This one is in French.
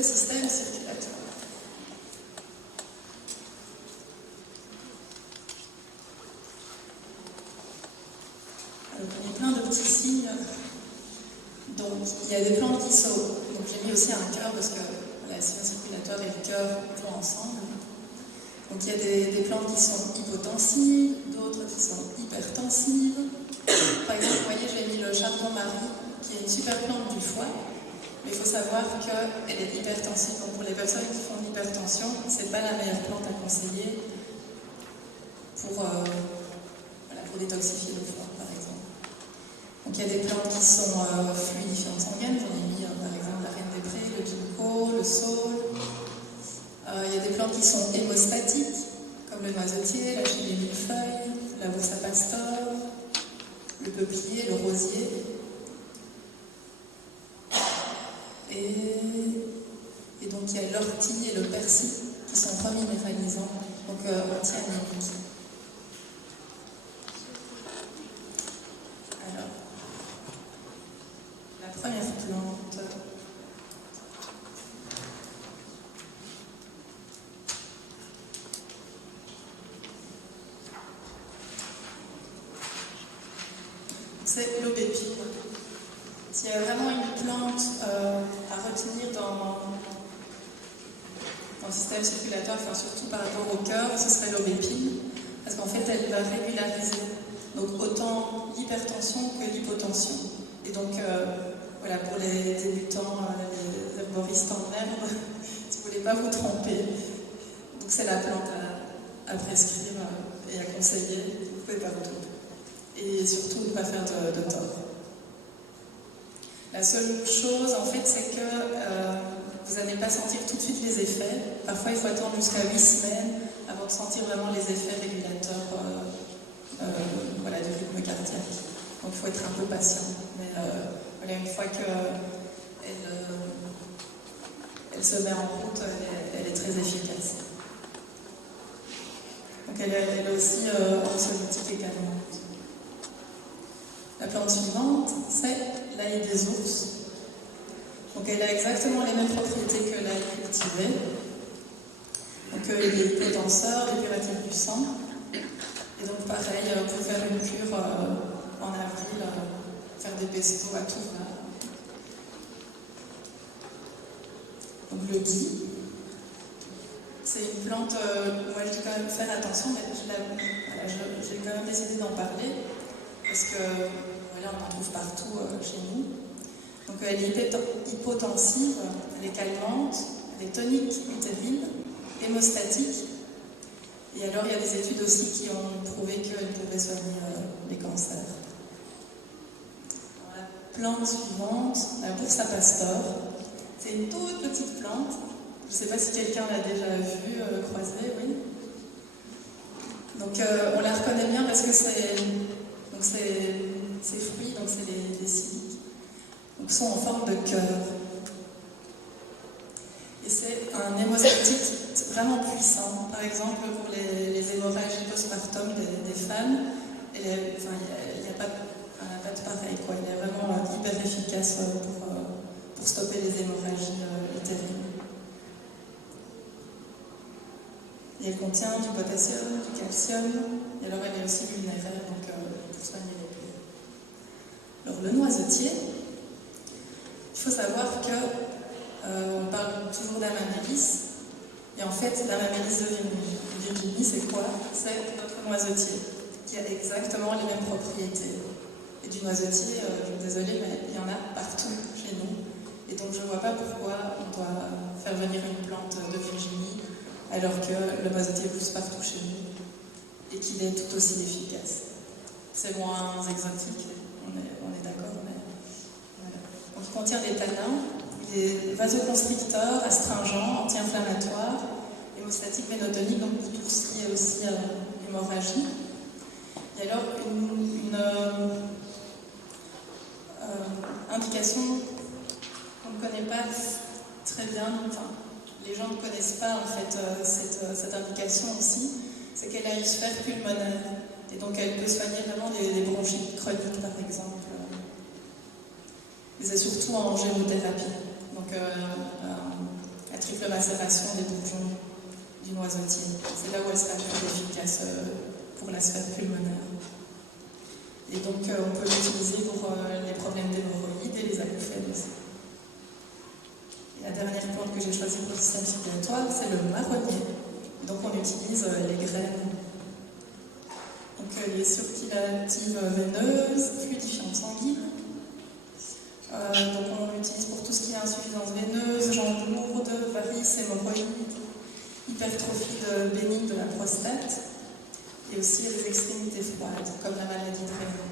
le système circulatoire. Alors, il y a plein de petits signes. Donc, il y a des plantes qui sont... Donc, j'ai mis aussi un cœur parce que le système circulatoire et le cœur vont ensemble. Donc, il y a des plantes qui sont hypotensives, d'autres qui sont hypertensives. Par exemple, vous voyez, j'ai mis le chardon-marie, qui est une super plante du foie. Mais il faut savoir qu'elle est hypertensive. Donc, pour les personnes qui font de l'hypertension, ce n'est pas la meilleure plante à conseiller pour détoxifier le foie, par exemple. Donc, il y a des plantes qui sont fluidifiantes sanguines. J'en ai mis, par exemple, la reine des prés, le ginkgo, le saule. Il y a des plantes qui sont hémostatiques, comme le noisetier, la chêne des millefeuilles, la bourse à pastor, le peuplier, le rosier. Et donc il y a l'ortie et le persil qui sont reminéralisants, donc anti-anémiques. Alors, la première plante. C'est l'aubépine. S'il y a vraiment une plante à retenir dans le système circulatoire, enfin surtout par rapport au cœur, ce serait l'aubépine, parce qu'en fait elle va régulariser donc autant l'hypertension que l'hypotension. Et donc voilà, pour les débutants, les herboristes en herbe, si vous ne voulez pas vous tromper, donc c'est la plante à prescrire et à conseiller, vous ne pouvez pas vous tromper. Et surtout ne pas faire de tort. La seule chose, en fait, c'est que vous n'allez pas sentir tout de suite les effets. Parfois, il faut attendre jusqu'à 8 semaines avant de sentir vraiment les effets régulateurs du rythme cardiaque. Donc, il faut être un peu patient. Mais voilà, une fois qu'elle se met en route, elle est très efficace. Donc, elle est aussi anxiolytique également. La plante suivante, c'est l'ail des ours. Donc elle a exactement les mêmes propriétés que l'ail cultivé. Donc il est hypotenseur, épuratif du sang. Et donc pareil, pour faire une cure en avril, faire des pestos à tout va. Donc le gui, c'est une plante, moi je dis quand même faire attention, mais j'ai quand même décidé d'en parler. Parce que voilà, on en trouve partout chez nous. Donc elle est hypotensive, elle est calmante, elle est tonique utérine, hémostatique. Et alors il y a des études aussi qui ont prouvé qu'elle pouvait soigner les cancers. Alors, la plante suivante, la bourse à pastor. C'est une toute petite plante. Je ne sais pas si quelqu'un l'a déjà vue, croisée, oui. Donc on la reconnaît bien parce que ces fruits, donc c'est les siliques, donc sont en forme de cœur. Et c'est un hémostatique vraiment puissant. Par exemple, pour les hémorragies postpartum des femmes, il n'y a pas de pareil, quoi. Il est vraiment hyper efficace pour stopper les hémorragies utérines. Et elle contient du potassium, du calcium, et alors elle est aussi vulnéraire, donc pour soigner les plaies. Alors le noisetier, il faut savoir que on parle toujours d'Amaryllis, et en fait l'Amaryllis de Virginie, c'est quoi? C'est notre noisetier, qui a exactement les mêmes propriétés. Et du noisetier, je suis désolée, mais il y en a partout chez nous. Et donc je ne vois pas pourquoi on doit faire venir une plante de Virginie alors que le noisetier pousse partout chez nous et qu'il est tout aussi efficace. C'est moins exotique, on est d'accord, mais voilà. Donc il contient des tanins, il est vasoconstricteur, astringent, anti-inflammatoire, hémostatique, ménotonique, donc pour tout ce qui est aussi hémorragie. Et alors une indication qu'on ne connaît pas très bien, enfin, les gens ne connaissent pas en fait cette indication aussi, c'est qu'elle a une sphère pulmonaire. Et donc elle peut soigner vraiment des bronchites chroniques par exemple. Mais c'est surtout en gémothérapie. Donc triple macération des bourgeons du noisetier. C'est là où elle sera le plus efficace pour la sphère pulmonaire. Et donc on peut l'utiliser pour les problèmes d'hémorroïdes et les acouphènes aussi. Et la dernière plante que j'ai choisie pour le système circulatoire, c'est le marronnier. Donc on utilise les graines. Donc les subtilatives veineuses, fluidifiantes sanguines. Donc on l'utilise pour tout ce qui est insuffisance veineuse, jambes lourdes, varices, hémorroïdes, hypertrophie bénigne de la prostate, et aussi les extrémités froides, comme la maladie de Raynaud.